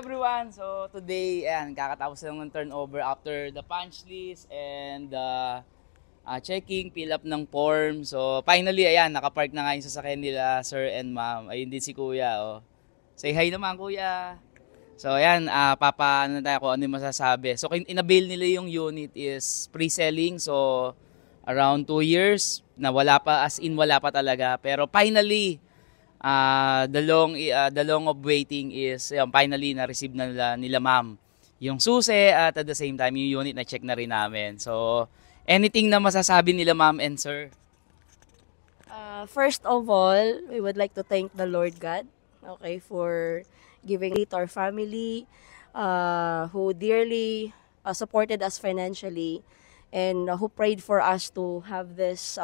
everyone! So today, ayan, kakatapos lang ng turnover after the punch list and checking, fill up ng form. So finally, ayan, nakapark na nga yung sasakyan nila, sir and ma'am. Ayun din si kuya, oh. Say hi naman, kuya! So ayan, ano tayo kung ano yung masasabi. So inabail nila yung unit is pre-selling. So around 2 years na wala pa, as in wala pa talaga. Pero finally, the long of waiting is finally na-receive na nila ma'am yung susi at the same time yung unit na check na rin namin. So anything na masasabi nila ma'am and sir? First of all, we would like to thank the Lord God, okay, for giving to our family, who dearly supported us financially and who prayed for us to have this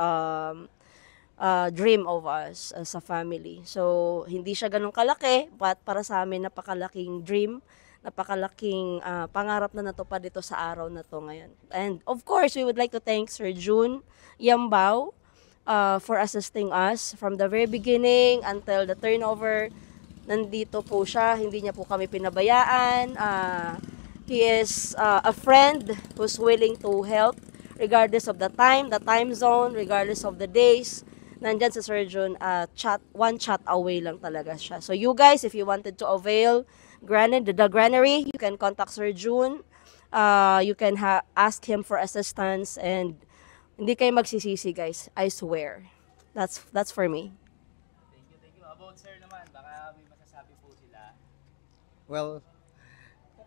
dream of us as a family. So, hindi siya ganun kalaki, but para sa amin, napakalaking dream, napakalaking pangarap na natupad dito sa araw na to ngayon. And of course, we would like to thank Sir June Yambao for assisting us from the very beginning until the turnover. Nandito po siya, hindi niya po kami pinabayaan. He is a friend who's willing to help regardless of the time zone, regardless of the days. Nandyan sa Sir June, one chat away lang talaga siya. So you guys, if you wanted to avail the granary, you can contact Sir June. You can ask him for assistance and hindi kayo magsisisi, guys. I swear. That's for me. Thank you. About sir naman, baka may masasabi po sila. Well,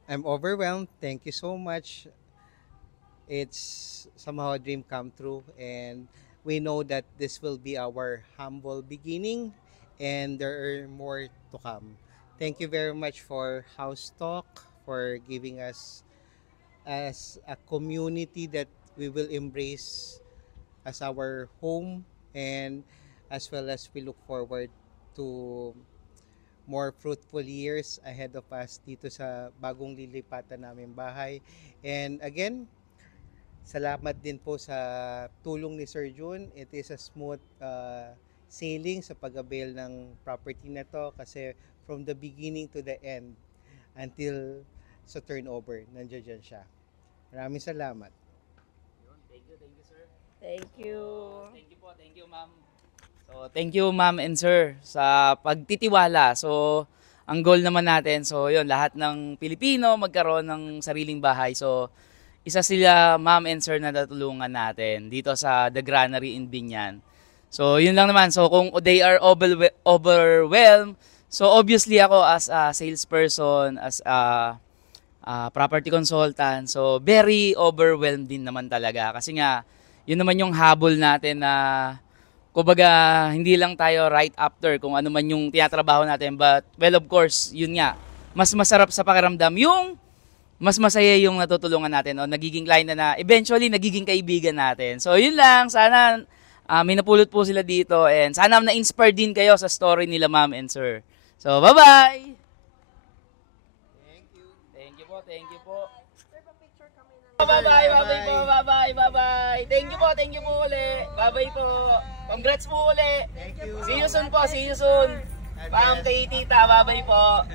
I'm overwhelmed. Thank you so much. It's somehow a dream come true, and we know that this will be our humble beginning and there are more to come. Thank you very much for House Talk, for giving us as a community that we will embrace as our home, and as well as we look forward to more fruitful years ahead of us dito sa bagong lilipatan namin bahay. And again, salamat din po sa tulong ni Sir June. It is a smooth sailing sa pag-avail ng property na to kasi from the beginning to the end until sa turnover, nandiyan siya. Maraming salamat. Thank you sir. Thank you. Thank you ma'am. So thank you ma'am and sir sa pagtitiwala. So ang goal naman natin, so yun, lahat ng Pilipino magkaroon ng sariling bahay. So isa sila ma'am and sir na natulungan natin dito sa The Granary in Binyan. So yun lang naman. So kung they are overwhelmed, so obviously ako as a salesperson, as a property consultant, so very overwhelmed din naman talaga. Kasi nga, yun naman yung habol natin na kumbaga hindi lang tayo right after kung ano man yung tinatrabaho natin. But well, of course, yun nga, mas masarap sa pakiramdam yung mas masaya yung natutulungan natin o nagiging client na eventually nagiging kaibigan natin. So yun lang, sana may napulot po sila dito and sana na-inspire din kayo sa story nila ma'am and sir. So bye-bye! Thank you po. Bye-bye. Thank you po ulit. Bye-bye po. Congrats po ulit. Thank you. See you soon po, Ma'am kay tita, bye-bye po.